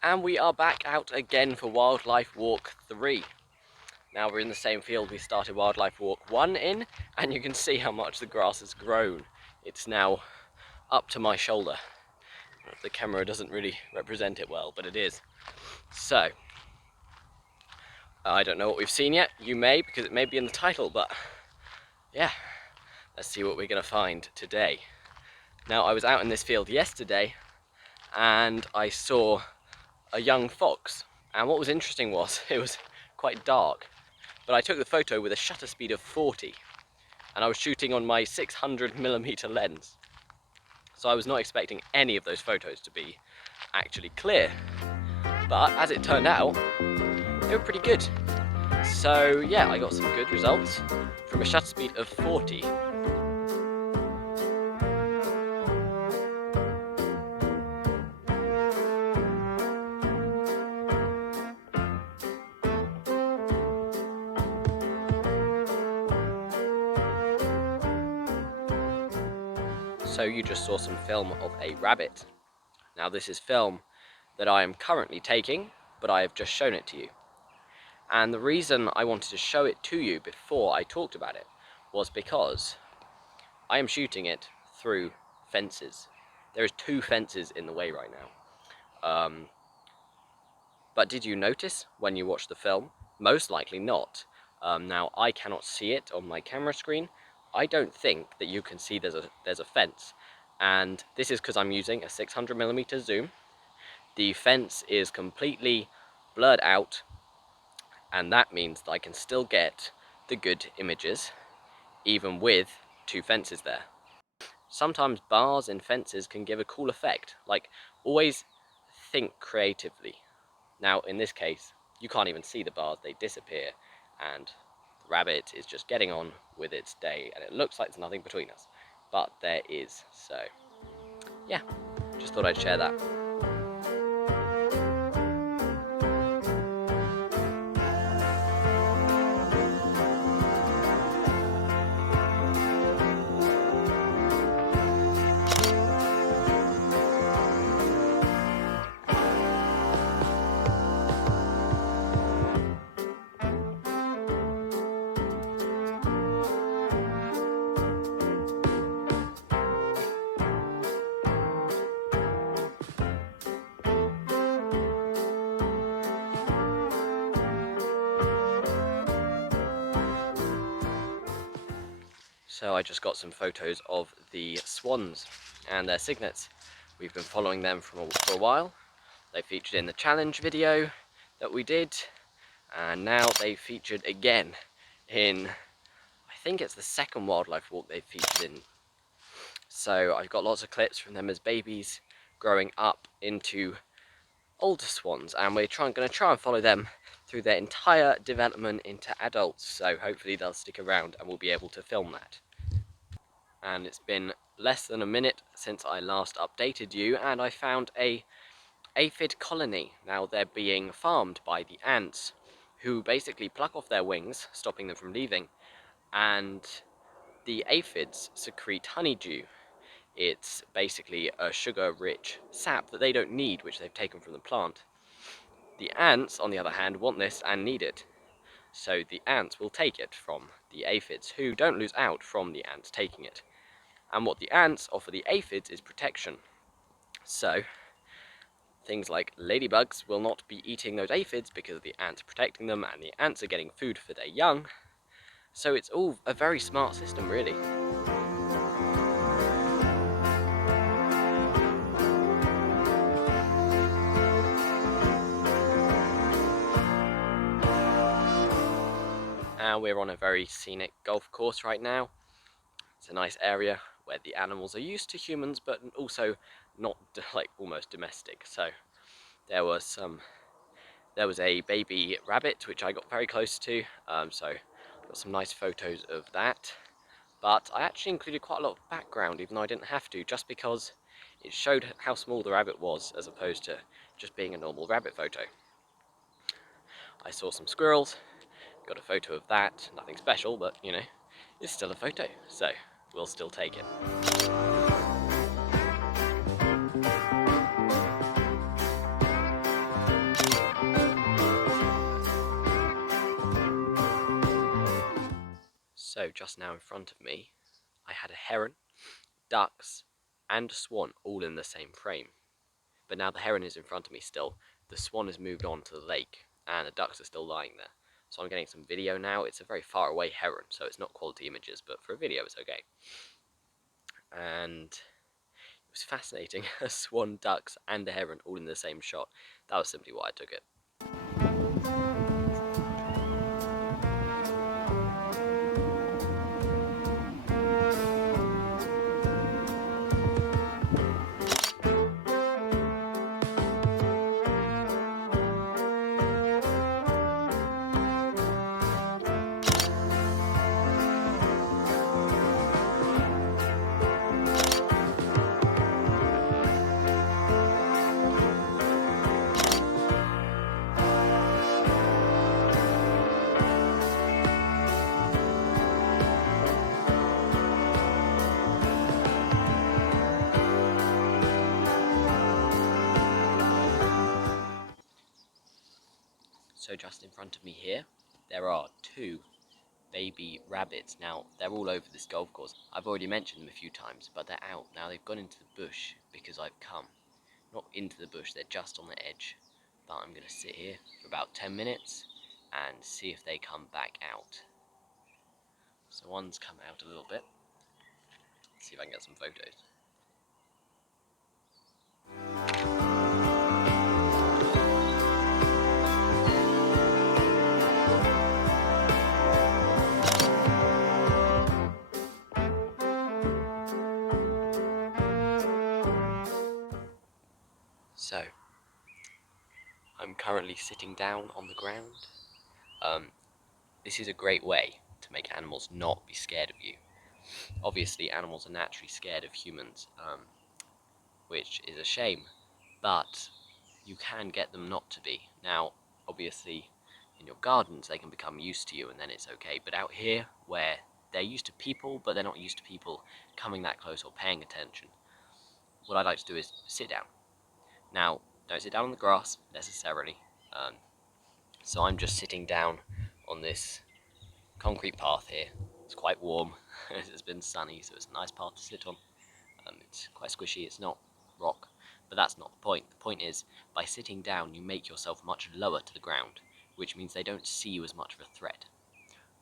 And we are back out again for Wildlife Walk 3. Now we're in the same field we started Wildlife Walk 1 in, and you can see how much the grass has grown. It's now up to my shoulder. The camera doesn't really represent it well, but it is. So, I don't know what we've seen yet. You may, because it may be in the title, but yeah, let's see what we're going to find today. Now, I was out in this field yesterday, and I saw a young fox. And what was interesting was, it was quite dark, but I took the photo with a shutter speed of 40, and I was shooting on my 600mm lens. So I was not expecting any of those photos to be actually clear. But as it turned out, they were pretty good. So yeah, I got some good results from a shutter speed of 40. So you just saw some film of a rabbit. Now this is film that I am currently taking, but I have just shown it to you. And the reason I wanted to show it to you before I talked about it was because I am shooting it through fences. There is 2 fences in the way right now. But did you notice when you watched the film? Most likely not. Now I cannot see it on my camera screen. I don't think that you can see there's a fence, and this is because I'm using a 600mm zoom. The fence is completely blurred out, and that means that I can still get the good images even with 2 fences there. Sometimes bars and fences can give a cool effect. Like, always think creatively. Now in this case, you can't even see the bars, they disappear, and the rabbit is just getting on with its day, and it looks like there's nothing between us, but there is. So yeah, just thought I'd share that. So I just got some photos of the swans and their cygnets. We've been following them for a while. They featured in the challenge video that we did, and now they featured again in, I think it's the second wildlife walk they've featured in. So I've got lots of clips from them as babies growing up into older swans, and we're going to try and follow them through their entire development into adults, so hopefully they'll stick around and we'll be able to film that. And it's been less than a minute since I last updated you, and I found a aphid colony. Now they're being farmed by the ants, who basically pluck off their wings, stopping them from leaving, and the aphids secrete honeydew. It's basically a sugar-rich sap that they don't need, which they've taken from the plant. The ants, on the other hand, want this and need it. So the ants will take it from the aphids, who don't lose out from the ants taking it. And what the ants offer the aphids is protection. So things like ladybugs will not be eating those aphids because the ants are protecting them, and the ants are getting food for their young. So it's all a very smart system, really. And we're on a very scenic golf course right now. It's a nice area where the animals are used to humans, but also not like almost domestic. So there was a baby rabbit which I got very close to, so got some nice photos of that. But I actually included quite a lot of background, even though I didn't have to, just because it showed how small the rabbit was as opposed to just being a normal rabbit photo. I saw some squirrels, got a photo of that, nothing special, but you know, it's still a photo, so we'll still take it. So just now in front of me, I had a heron, ducks, and a swan all in the same frame. But now the heron is in front of me still, the swan has moved on to the lake, and the ducks are still lying there. So I'm getting some video now. It's a very far away heron, so it's not quality images, but for a video it's okay. And it was fascinating, a swan, ducks, and a heron all in the same shot. That was simply why I took it. So just in front of me here, there are two baby rabbits. Now, they're all over this golf course. I've already mentioned them a few times, but they're out. Now they've gone into the bush because I've come. Not into the bush, they're just on the edge. But I'm going to sit here for about 10 minutes and see if they come back out. So one's come out a little bit. Let's see if I can get some photos. So, I'm currently sitting down on the ground. This is a great way to make animals not be scared of you. Obviously, animals are naturally scared of humans, which is a shame, but you can get them not to be. Now, obviously, in your gardens, they can become used to you and then it's okay, but out here, where they're used to people, but they're not used to people coming that close or paying attention, what I like to do is sit down. Now, don't sit down on the grass, necessarily, so I'm just sitting down on this concrete path here. It's quite warm, it's been sunny, so it's a nice path to sit on. It's quite squishy, it's not rock, but that's not the point. The point is, by sitting down, you make yourself much lower to the ground, which means they don't see you as much of a threat.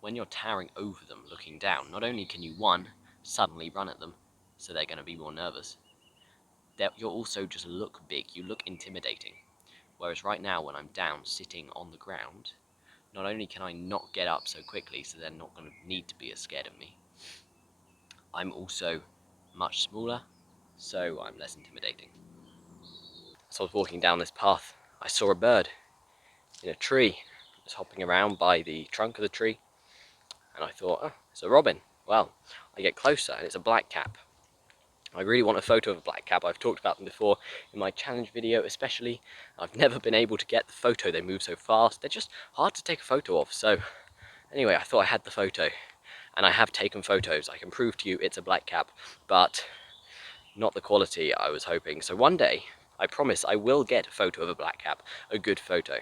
When you're towering over them, looking down, not only can you, one, suddenly run at them, so they're going to be more nervous, you'll also just look big, you look intimidating. Whereas right now, when I'm down, sitting on the ground, not only can I not get up so quickly, so they're not going to need to be as scared of me, I'm also much smaller, so I'm less intimidating. As I was walking down this path, I saw a bird in a tree. It was hopping around by the trunk of the tree, and I thought, oh, it's a robin. Well, I get closer, and it's a blackcap. I really want a photo of a blackcap. I've talked about them before in my challenge video especially. I've never been able to get the photo. They move so fast. They're just hard to take a photo of. So anyway, I thought I had the photo, and I have taken photos. I can prove to you it's a blackcap, but not the quality I was hoping. So one day, I promise I will get a photo of a blackcap, a good photo.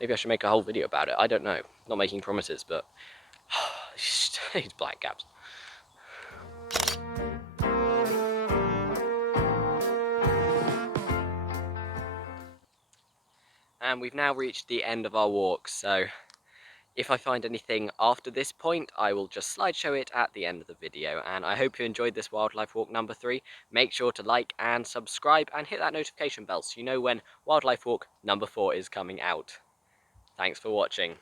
Maybe I should make a whole video about it. I don't know. Not making promises, but these blackcaps. And we've now reached the end of our walk, so if I find anything after this point, I will just slideshow it at the end of the video. And I hope you enjoyed this wildlife walk number 3. Make sure to like and subscribe and hit that notification bell so you know when wildlife walk number 4 is coming out. Thanks for watching.